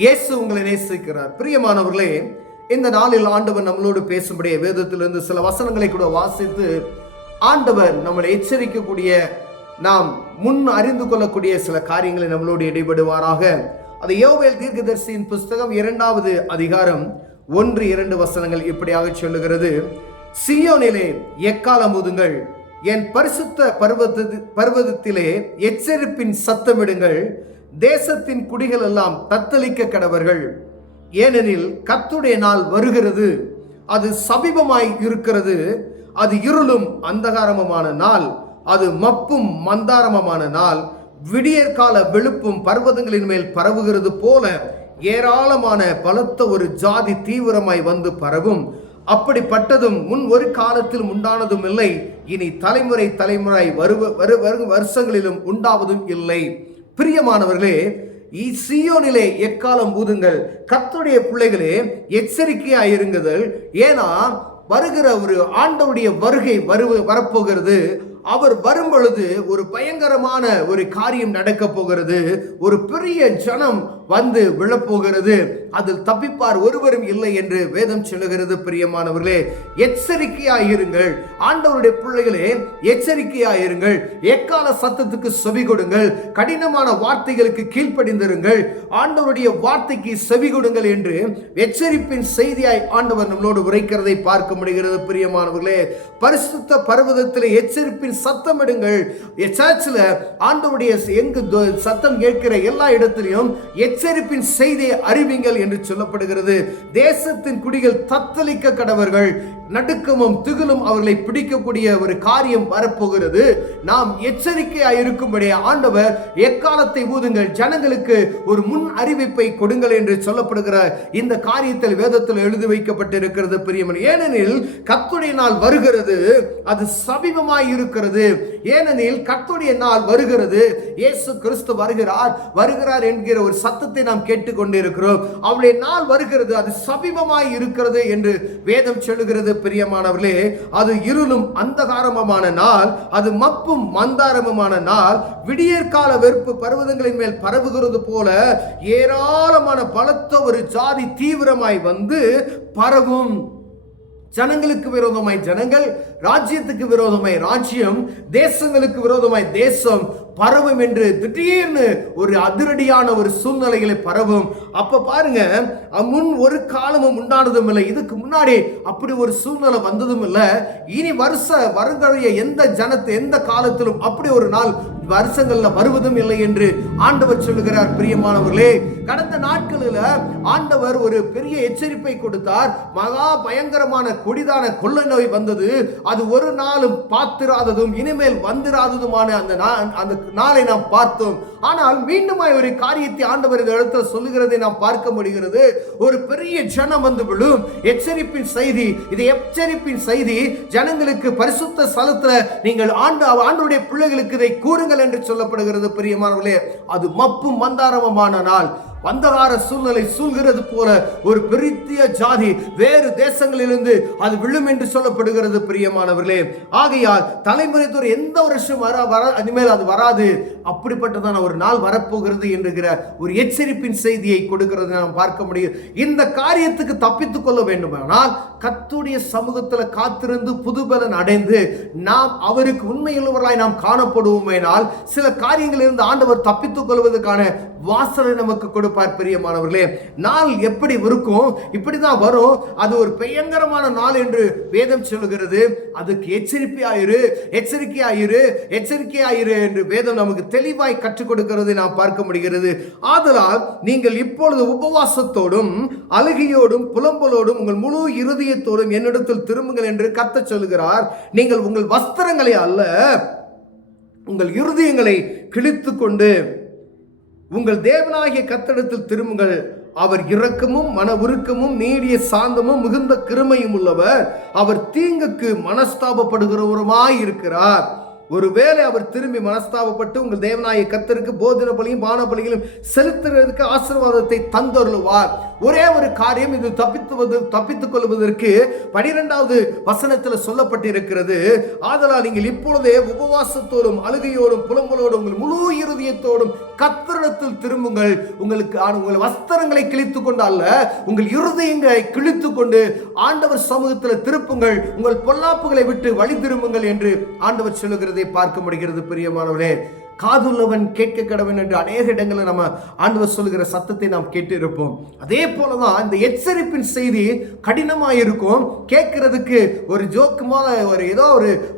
இயேசு உங்களை நேசிக்கிறார். பிரியமானவர்களே, இந்த நாளில் ஆண்டவர் நம்மளோடு பேசும்படிய வேதத்திலிருந்து சில வசனங்களை கூட வாசித்து ஆண்டவர் நம்மளை எச்சரிக்கக்கூடிய, நாம் முன் அறிந்து கொள்ளக்கூடிய சில காரியங்களை நம்மளோடு இடைபடுவாராக. அது யோவேல் தீர்க்கதரிசியின் புஸ்தகம் 2வது அதிகாரம் 1-2 வசனங்கள் இப்படியாக சொல்லுகிறது. சீயோனிலே எக்காலம் ஊதுங்கள், என் பரிசுத்த பர்வதத்திலே எச்சரிப்பின் சத்தமிடுங்கள், தேசத்தின் குடிகள் எல்லாம் தத்தளிக்க கடவர்கள். ஏனெனில் கர்த்தருடைய நாள் வருகிறது, அது சமீபமாய் இருக்கிறது. அது இருளும் அந்தகாரமுமான நாள், அது மப்பும் மந்தாரமுமான நாள். விடியற்கால வெளுப்பும் பர்வதங்களின் மேல் பரவுகிறது போல ஏராளமான பலத்த ஒரு ஜாதி தீவிரமாய் வந்து பரவும். அப்படிப்பட்டதும் முன் ஒரு காலத்திலும் உண்டானதும் இல்லை, இனி தலைமுறை தலைமுறை வருஷங்களிலும் உண்டாவதும் இல்லை. பிரியமானவர்களே, சீயோனிலே எக்காலம் ஊதுங்கள், கர்த்தருடைய பிள்ளைகளே எச்சரிக்கையாயிருங்கள். ஏன்னா வருகிற ஒரு ஆண்டவருடைய வருகை வரப்போகிறது. அவர் வரும் பொழுது ஒரு பயங்கரமான ஒரு காரியம் நடக்க போகிறது. ஒரு பெரிய ஜனம் வந்து விழப்போகிறது, அதில் தப்பிப்பார் ஒருவரும் இல்லை என்று வேதம் சொல்லுகிறது. பிரியமானவர்களே, எச்சரிக்கையாயிருங்கள். ஆண்டவருடைய பிள்ளைகளே எச்சரிக்கையாயிருங்கள். எக்கால சத்தத்துக்கு செவி கொடுங்கள், கடினமான வார்த்தைகளுக்கு கீழ்ப்படிந்திருங்கள், ஆண்டவருடைய வார்த்தைக்கு செவி கொடுங்கள் என்று எச்சரிப்பின் செய்தியாய் ஆண்டவர் நம்மளோடு உரைக்கிறதை பார்க்க முடிகிறது. பிரியமானவர்களே, பரிசுத்த பர்வதத்தில் எச்சரிப்பின் சத்தமிடுங்கள். சர்ச்சில் ஆண்டவருடைய எங்கு சத்தம் கேட்கிற எல்லா இடத்திலும் எச்சரிப்பின் செய்தியை அறிவிங்கள் என்று சொல்லப்படுகிறது. தேசத்தின் குடிகள் தத்தளிக்க கடவர்கள், நடுக்கமும் திகிலும் அவர்களை பிடிக்கக்கூடிய ஒரு காரியம் வரப்போகிறது. நாம் எச்சரிக்கையாய் இருக்கும்படி ஆண்டவர் எக்காலத்தை ஊதுங்கள், ஜனங்களுக்கு ஒரு முன் அறிவிப்பை கொடுங்கள் என்று சொல்லப்படுகிற இந்த காரியத்தில் வேதத்தில் எழுதி வைக்கப்பட்டிருக்கிறது. பிரியமன், ஏனெனில் கர்த்தருடைய நாள் வருகிறது, அது சமீபமாய் இருக்கிறது. ஏனெனில் கர்த்தருடைய நாள் வருகிறது, இயேசு கிறிஸ்து வருகிறார் என்கிற ஒரு சத்தத்தை நாம் கேட்டுக்கொண்டிருக்கிறோம். அவருடைய நாள் வருகிறது, அது சமீபமாய் இருக்கிறது என்று வேதம் சொல்லுகிறது. பிரியமானவர்களே, அது இருளும் அந்தகாரமுமான நாள், அது மப்பும் மந்தாரமுமான நாள். விடியற்கால வெறுப்பு பர்வதங்களின் மேல் பரவுகிறது போல ஏராளமான பலத்த ஒரு ஜாதி தீவிரமாய் வந்து பரவும். ஜனங்களுக்கு விரோதமாய் ஜனங்கள், ராஜ்யத்துக்கு விரோதமாய் ராஜ்யம், தேசங்களுக்கு விரோதமாய் தேசம் பரவும் என்று திடீர்னு ஒரு அதிரடியான ஒரு சூழ்நிலைகளை பரவும். அப்ப பாருங்க, முன் ஒரு காலமும் உண்டானதும் இல்லை, இதுக்கு முன்னாடி அப்படி ஒரு சூழ்நிலை வந்ததும் இல்லை, இனி வருகிற எந்த காலத்திலும் அப்படி ஒரு நாள் வருஷங்கள்ல வருவதும் இல்லை என்று ஆண்டவர் சொல்லுகிறார். பிரியமானவர்களே, கடந்த நாட்களில் ஆண்டவர் ஒரு பெரிய எச்சரிப்பை கொடுத்தார். மகா பயங்கரமான கொடிதான கொள்ளை நோய் வந்தது. அது ஒரு நாளும் பார்த்திராததும் இனிமேல் வந்திராததுமான அந்த நாளை நாம் பார்த்தோம். ஆனால் மீண்டும் ஒரு காரியத்தை ஆண்டவர் இந்த இடத்துல சொல்லுகிறதை நாம் பார்க்க முடிகிறது. ஒரு பெரிய ஜனம் வந்து விழும். எச்சரிப்பின் செய்தி, இது எச்சரிப்பின் செய்தி. ஜனங்களுக்கு பரிசுத்த ஸ்தலத்துல நீங்கள் ஆண்டவருடைய பிள்ளைகளுக்கு இதை கூறுங்கள் என்று சொல்லப்படுகிறது. பிரியமானவர்களே, அது மப்பும் மந்தாரமுமான நாள், அந்தகார சூழ்நிலை சூழ்கிறது போல ஒரு பெரிய ஜாதி வேறு தேசங்களிலிருந்து அது விழும் என்று சொல்லப்படுகிறது. பிரியமானவர்களே, ஆகையால் தலைமுறை தோறும் எந்த வருஷம் இனிமேல் அது வராது, அப்படிப்பட்டதான ஒரு நாள் வரப்போகிறது என்கிற ஒரு எச்சரிப்பின் செய்தியை கொடுக்கிறது நாம் பார்க்க முடியும். இந்த காரியத்துக்கு தப்பித்துக் கொள்ள வேண்டுமானால் கர்த்தருடைய சமூகத்தில் காத்திருந்து புதுபலன் அடைந்து நாம் அவருக்கு உண்மையுள்ளவர்களாய் நாம் காணப்படுவோமேனால் சில காரியங்களிலிருந்து ஆண்டவர் தப்பித்துக் கொள்வதற்கான வாசலை நமக்கு கொடுப்பார். பிரியமானவர்களே, நாள் எப்படி இருக்கும்? இப்படிதான் வரும். அது ஒரு பயங்கரமான நாள் என்று வேதம் சொல்லுகிறது. அதுக்கு எச்சரிக்கையாயிரு என்று வேதம் நமக்கு தெளிவாய் கற்றுக் கொடுக்கிறது நாம் பார்க்க முடிகிறது. ஆதலால் நீங்கள் இப்பொழுது உபவாசத்தோடும் அழுகையோடும் புலம்பலோடும் உங்கள் முழு இருதயத்தோடும் என்னிடத்தில் திரும்புங்கள் என்று கர்த்தர் சொல்லுகிறார். நீங்கள் உங்கள் வஸ்திரங்களை அல்ல, உங்கள் இருதயங்களை கிழித்துக் கொண்டு உங்கள் தேவனாகிய கர்த்தரிடத்தில் திரும்புங்கள். அவர் இரக்கமும் மன உருக்கமும் நீடிய சாந்தமும் மிகுந்த கிருமையும் உள்ளவர். அவர் தீங்குக்கு மனஸ்தாபப்படுகிறவருமாய் இருக்கிறார். ஒருவேளை அவர் திரும்பி மனஸ்தாபப்பட்டு உங்கள் தேவனாய கர்த்தருக்கு போஜன பலியும் பான பலிகளும் செலுத்துறதுக்கு ஆசீர்வாதத்தை தந்தருளுவார். ஒரே ஒரு காரியம், இது தப்பித்துக் கொள்வதற்கு 12வது வசனத்தில் சொல்லப்பட்டிருக்கிறது. ஆதலால் நீங்கள் இப்பொழுதே உபவாசத்தோடும் அழுகையோடும் புலம்பலோடும் உங்கள் முழு இருதயத்தோடும் கர்த்தரிடத்தில் திரும்புங்கள். உங்கள் வஸ்திரங்களை கிழித்துக் கொண்டு அல்ல, உங்கள் இருதயங்களை கிழித்துக் கொண்டு ஆண்டவர் சமூகத்தில் திருப்புங்கள். உங்கள் பொல்லாப்புகளை விட்டு வழி திரும்புங்கள் என்று ஆண்டவர் சொல்லுகிறதை பார்க்க முடிகிறது. பிரியமானவர்களே, காதுள்ளவன் கேட்க கடவன் என்று அநேக இடங்களில் நம்ம ஆண்டவர் சொல்லுகிற சத்தத்தை நாம் கேட்டு இருப்போம். அதே போலதான் இந்த எச்சரிப்பின் செய்தி கடினமாயிருக்கும், கேட்கிறதுக்கு ஒரு ஜோக்குமான ஏதோ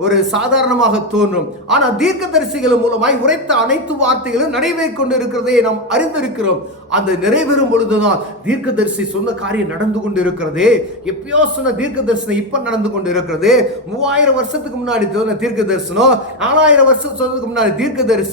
ஒரு சாதாரணமாக தோன்றும். ஆனால் தீர்க்கதரிசிகள் மூலமாய் உரைத்த அனைத்து வார்த்தைகளும் நடைபெற கொண்டு இருக்கிறதை நாம் அறிந்திருக்கிறோம். அந்த நிறைவேறும் பொழுதுதான் தீர்க்கதரிசி சொன்ன காரியம் நடந்து கொண்டு இருக்கிறது. எப்பயோ சொன்ன தீர்க்க தரிசனம் இப்ப நடந்து கொண்டு இருக்கிறது. 3000 வருஷத்துக்கு முன்னாடி சொன்ன தீர்க்க தரிசனம், 4000 வருஷம் சொன்னதுக்கு முன்னாடி தீர்க்க தரிசனம்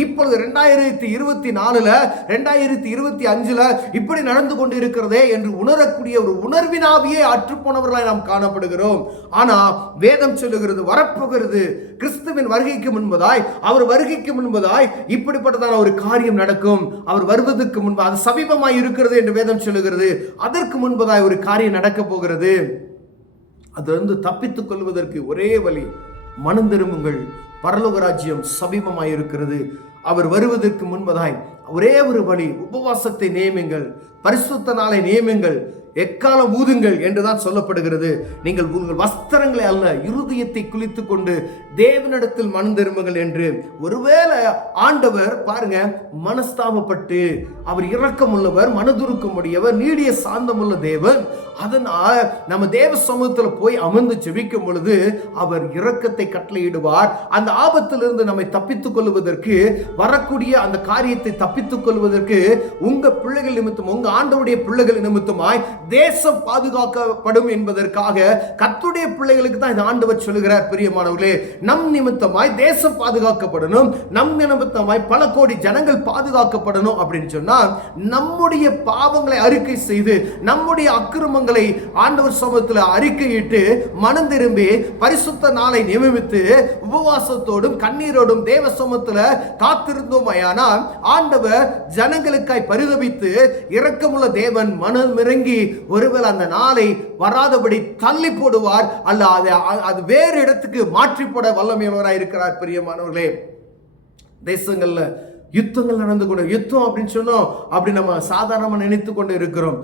இப்பொழுது 2024 2025 இப்படி நடந்து கொண்டு இருக்கிறதே என்று உணரக்கூடிய ஒரு உணர்வினாவியே அற்றுப்போனவர்களாய் நாம் காணப்படுகிறோம். ஆனா வேதம் சொல்லுகிறது, வரப்போகிறது கிறிஸ்துவின் வருகைக்கு முன்பதாய், அவர் வருகைக்கு முன்பதாய் இப்படிப்பட்டதான ஒரு காரியம் நடக்கும். அவர் வருவதற்கு முன்பு அது சமீபமாய் இருக்கிறது என்று வேதம் சொல்லுகிறது. அதற்கு முன்பதாய் ஒரு காரியம் நடக்க போகிறது. அதிலிருந்து தப்பித்துக் கொள்வதற்கு ஒரே வழி, மனம் திரும்புங்கள், பரலோக ராஜ்யம் சமீபமாய் இருக்கிறது. அவர் வருவதற்கு முன்பதாய் ஒரே ஒரு வழி, உபவாசத்தை நியமிங்கள், பரிசுத்த நாளை நியமிங்கள், எக்காலம் ஊதுங்கள் என்றுதான் சொல்லப்படுகிறது. நீங்கள் உங்கள் வஸ்திரங்களை அல்ல, இருதயத்தை குளித்துக் கொண்டு தேவனிடத்தில் மனம் திரும்புங்கள் என்று. ஒருவேளை ஆண்டவர் பாருங்க மனஸ்தாபப்பட்டு, அவர் இரக்கம் உள்ளவர், மனதுருக்கம் உடையவர், நீடிய சாந்தமுள்ள தேவன். அதனால் நம்ம தேவ சமூகத்தில் போய் அமர்ந்து ஜெபிக்கும் பொழுது அவர் இரக்கத்தை கட்டளையிடுவார். அந்த ஆபத்திலிருந்து நம்மை தப்பித்துக் கொள்வதற்கு, வரக்கூடிய அந்த காரியத்தை தப்பித்துக் கொள்வதற்கு உங்க பிள்ளைகள் நிமித்தம், உங்க ஆண்டவருடைய பிள்ளைகள் நிமித்தமாய் தேசம் பாதுகாக்கப்படும் என்பதற்காக கர்த்தருடைய பிள்ளைகளுக்கு தான் இந்த ஆண்டவர் சொல்லுகிறார். பிரியமானவர்களே, நம் நிமித்தமாய் தேசம் பாதுகாக்கப்படணும், நம் நிமித்தமாய் பல கோடி ஜனங்கள் பாதுகாக்கப்படணும் அப்படின்னு சொன்னா நம்முடைய பாவங்களை அறிக்கை செய்து, நம்முடைய அக்கிரமங்களை ஆண்டவர் சமூகத்தில் அறிக்கையிட்டு மனம் திரும்பி பரிசுத்த நாளை நியமித்து உபவாசத்தோடும் கண்ணீரோடும் தேவ சமூகத்தில் காத்திருந்தோமையானால் ஆண்டவர் ஜனங்களுக்காய் பரிதபித்து இரக்கமுள்ள தேவன் மனம் இறங்கி ஒருவேளை அந்த நாளை வராதபடி தள்ளி போடுவார், அல்ல அது வேறு இடத்துக்கு மாற்றி போட வல்லமையுள்ளவராய் இருக்கிறார். பிரியமானவர்களே, தேசங்கள்ல யுத்தங்கள் நடந்து கொண்டு, யுத்தம் அப்படின்னு சொன்னோம் அப்படி நம்ம சாதாரணமாக நினைத்து கொண்டு இருக்கிறோம்.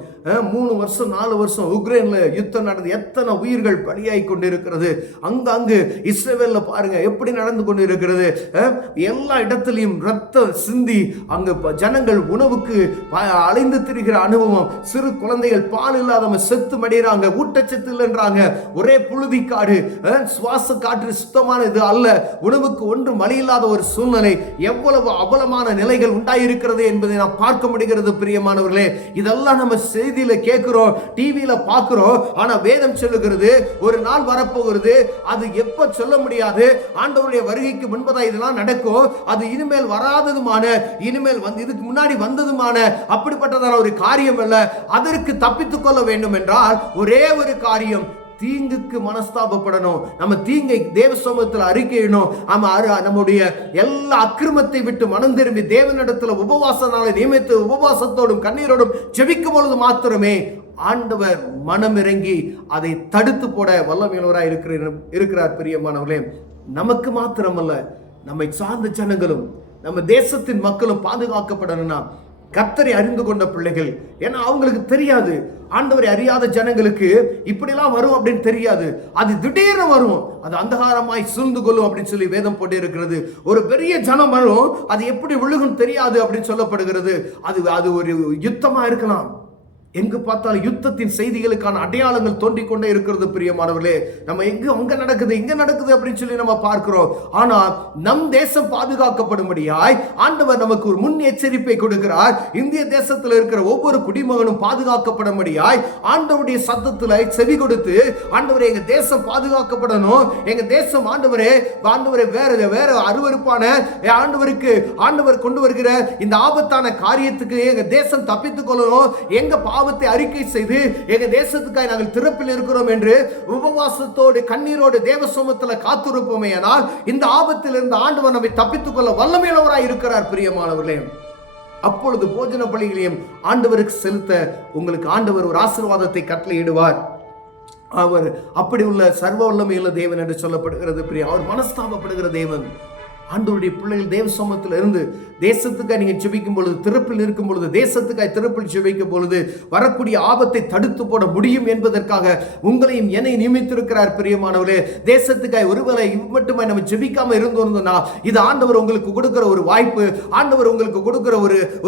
3 வருஷம் 4 வருஷம் உக்ரைன்ல யுத்தம் நடந்து எத்தனை உயிர்கள் பலியாகி கொண்டு இருக்கிறது. அங்கு இஸ்ரேல்ல பாருங்க எப்படி நடந்து கொண்டு இருக்கிறது. எல்லா இடத்திலையும் ரத்தம் சிந்தி அங்கு ஜனங்கள் உணவுக்கு அலைந்து திரிகிற அனுபவம். சிறு குழந்தைகள் பால் இல்லாதவங்க செத்து மடிகிறாங்க, ஊட்டச்சத்து இல்லைன்றாங்க. ஒரே புழுதி காடு, சுவாச காற்று சுத்தமான இது அல்ல, உணவுக்கு ஒன்று மழை இல்லாத ஒரு சூழ்நிலை. எவ்வளவு அவலமான நிலைகள் உண்டாயிருக்கிறது என்பதை நாம் பார்க்க முடிகிறது. பிரியமானவர்களே, இதெல்லாம் நம்ம செய்தியில கேட்கிறோம், டிவியில பார்க்கிறோம். ஆனா வேதம் சொல்லுகிறது ஒரு நாள் வரப்போகிறது, அது எப்ப சொல்ல முடியாது. ஆண்டவருடைய வருகைக்கு முன்பதாக இதெல்லாம் நடக்கும். அது இனிமேல் வராததுமான, இனிமேல் இதுக்கு முன்னாடி வந்ததுமான அப்படிப்பட்டதான ஒரு காரியம் அல்ல. அதற்கு தப்பித்துக் கொள்ள வேண்டும் என்றால் ஒரே ஒரு காரியம், தீங்குக்கு மனஸ்தாபப்படணும். நம்ம தீங்கை தேவ சமூகத்தில் அறிக்கையிடணும். நம்முடைய எல்லா அக்கிரமத்தை விட்டு மனம் திரும்பி தேவனிடத்தில் உபவாச நாளை நியமித்து உபவாசத்தோடும் கண்ணீரோடும் ஜெபிக்கும் பொழுது மாத்திரமே ஆண்டவர் மனம் இறங்கி அதை தடுத்து போட வல்லமையுள்ளவராய் இருக்கிறார். பிரியமானவர்களே, நமக்கு மாத்திரமல்ல, நம்மை சார்ந்த ஜனங்களும் நம்ம தேசத்தின் மக்களும் பாதுகாக்கப்படணும்னா கர்த்தரை அறிந்து கொண்ட பிள்ளைகள், ஏன்னா அவங்களுக்கு தெரியாது, ஆண்டவரை அறியாத ஜனங்களுக்கு இப்படிலாம் வரும் அப்படின்னு தெரியாது. அது திடீர்னு வரும், அது அந்தகாரமாய் சூழ்ந்து கொள்ளும் அப்படின்னு சொல்லி வேதம் போட்டு இருக்கிறது. ஒரு பெரிய ஜனம் வரும், அது எப்படி விழுகும் தெரியாது அப்படின்னு சொல்லப்படுகிறது. அது ஒரு யுத்தமா இருக்கலாம். எங்கு பார்த்தாலும் யுத்தத்தின் செய்திகளுக்கான அடையாளங்கள் தோன்றிக் கொண்டே இருக்கிறது. பிரியமானவர்களே, நம்ம அங்க நடக்குது இங்க நடக்குது அப்படின்னு சொல்லி நம்ம பார்க்கிறோம். ஆனா நம் தேசம் பாதுகாக்கப்படும்படியாய் ஆண்டவர் நமக்கு ஒரு முன் எச்சரிப்பை கொடுக்கிறார். இந்திய தேசத்தில் இருக்கிற ஒவ்வொரு குடிமகனும் பாதுகாக்கப்படும்படியாய் ஆண்டவருடைய சத்தத்துல செவி கொடுத்து, ஆண்டவரே எங்க தேசம் பாதுகாக்கப்படணும், எங்க தேசம் ஆண்டவரே வேற அருவருப்பான ஆண்டவர் கொண்டு வருகிற இந்த ஆபத்தான காரியத்துக்கு எங்க தேசம் தப்பித்துக் கொள்ளணும், எங்க பாவத்தை அறிக்கை செய்து எங்க தேசத்துக்காக நாங்கள் திறப்பில் இருக்கிறோம் என்று உபவாசத்தோடு கண்ணீரோடு தேவ சமூகத்தில் காத்திருப்போமே, ஆனால் இந்த ஆபத்தில் இருந்து ஆண்டவர் நம்மை தப்பித்துக் கொள்ள வல்லமையுள்ளவராய் இருக்கிறார். பிரியமானவர்களே, அப்பொழுது போஜன பலிகளையும் ஆண்டவருக்கு செலுத்த உங்களுக்கு ஆண்டவர் ஒரு ஆசீர்வாதத்தை கட்டளையிடுவார். அவர் அப்படி உள்ள சர்வ வல்லமையுள்ள தேவன் என்று சொல்லப்படுகிறது. அவர் மனஸ்தாபப்படுகிற தேவன். ஆண்டவருடைய பிள்ளைகள் தேவ சமூகத்தில் இருந்து தேசத்துக்காக நீங்க ஜெபிக்கும் பொழுது, திறப்பில் இருக்கும் பொழுது, தேசத்துக்காக திறப்பில் ஜெபிக்கும் பொழுது வரக்கூடிய ஆபத்தை தடுத்து போட முடியும் என்பதற்காக உங்களையும் என்னை நியமித்திருக்கிறார். பிரியமானவர்களே, தேசத்துக்காக ஒருவேளை மட்டுமே நம்ம ஜெபிக்காம இருந்தோம்னா இது ஆண்டவர் உங்களுக்கு கொடுக்கிற ஒரு வாய்ப்பு, ஆண்டவர் உங்களுக்கு கொடுக்கிற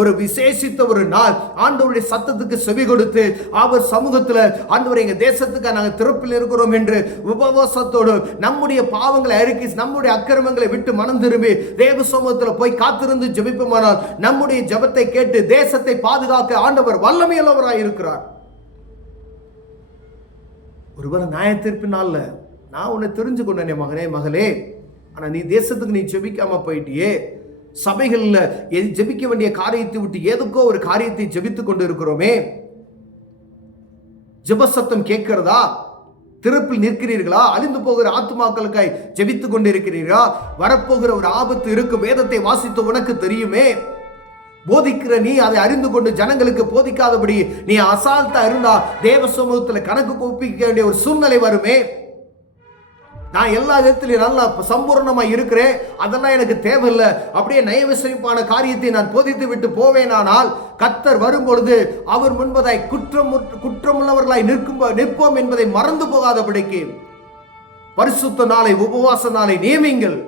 ஒரு விசேஷித்த ஒரு நாள். ஆண்டவருடைய சத்தத்துக்கு செவி கொடுத்து அவர் சமூகத்தில் ஆண்டவர் எங்க தேசத்துக்காக நாங்கள் திறப்பில் இருக்கிறோம் என்று உபவாசத்தோடு நம்முடைய பாவங்களை அறிக்கை, நம்முடைய அக்கிரமங்களை விட்டு மனம் திரும்பி தேவ சமூகத்தில் போய் காத்திருந்து ஜெபிப்போமானால் நம்முடைய ஜெபத்தை கேட்டு தேசத்தை பாதுகாக்க ஆண்டவர் வல்லமையுள்ளவராய் இருக்கிறார். ஒருவேளை நியாய தீர்ப்பு நாள்ல நான் உன்னை தெரிஞ்சு கொண்டேனே மகனே மகளே, ஆனா நீ தேசத்துக்கு நீ ஜெபிக்காம போயிட்டியே, சபைகள்ல ஜெபிக்க வேண்டிய காரியத்தை விட்டு ஏதுக்கோ ஒரு காரியத்தை ஜெபித்துக் கொண்டு இருக்கிறோமே, ஜெப சத்தம் கேட்கிறதா? திறப்பில் நிற்கிறீர்களா? அழிந்து போகிற ஆத்துமாக்களுக்காய் ஜெபித்துக் கொண்டிருக்கிறீர்களா? வரப்போகிற ஒரு ஆபத்து இருக்கும். வேதத்தை வாசித்து உனக்கு தெரியுமே. போதிக்கிற நீ அதை அறிந்து கொண்டு ஜனங்களுக்கு போதிக்காதபடி நீ அசால்ட்டா இருந்தா தேவ சமூகத்தில் கணக்கு ஒப்பிக்க வேண்டிய ஒரு சூழ்நிலை வருமே. நான் எல்லா விதத்திலையும் நல்லா சம்பூர்ணமா இருக்கிறேன், அதெல்லாம் எனக்கு தேவையில்லை, அப்படியே நயவிசரிப்பான காரியத்தை நான் போதித்து விட்டு போவேனானால் கர்த்தர் வரும்பொழுது அவர் முன்பதாய் குற்றமுள்ளவர்களாய் நிற்போம் என்பதை மறந்து போகாதபடிக்கு பரிசுத்த நாளை, உபவாச நாளை நியமிங்கள்,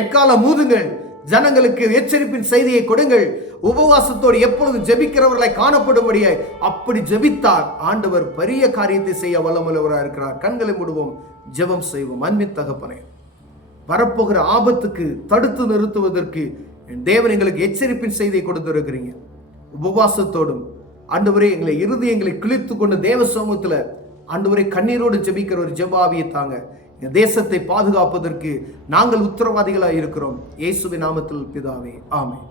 எக்காலம் ஊதுங்கள், ஜனங்களுக்கு எச்சரிப்பின் செய்தியை கொடுங்கள். உபவாசத்தோடு எப்பொழுது ஜெபிக்கிறவர்களை காணப்படும்படியாய் அப்படி ஜெபித்தார் ஆண்டவர் பெரிய காரியத்தை செய்ய வல்லமுள்ளவராக இருக்கிறார். கண்களை மூடுவோம், ஜெபம் செய்வோம். அன்பின் தகப்பனே, வரப்போகிற ஆபத்துக்கு தடுத்து நிறுத்துவதற்கு என் தேவன் எங்களுக்கு எச்சரிப்பின் செய்தியை கொடுத்திருக்கிறீங்க. உபவாசத்தோடும் ஆண்டவரே எங்களை இருதயங்களை கிழித்து கொண்டு தேவ சமூகத்தில் ஆண்டவரே கண்ணீரோடு ஜெபிக்கிற ஒரு ஜெபாவியை தாங்க. இந்த தேசத்தை பாதுகாப்பதற்கு நாங்கள் உத்தரவாதிகளாக இருக்கிறோம். இயேசுவின் நாமத்தில் பிதாவே, ஆமென்.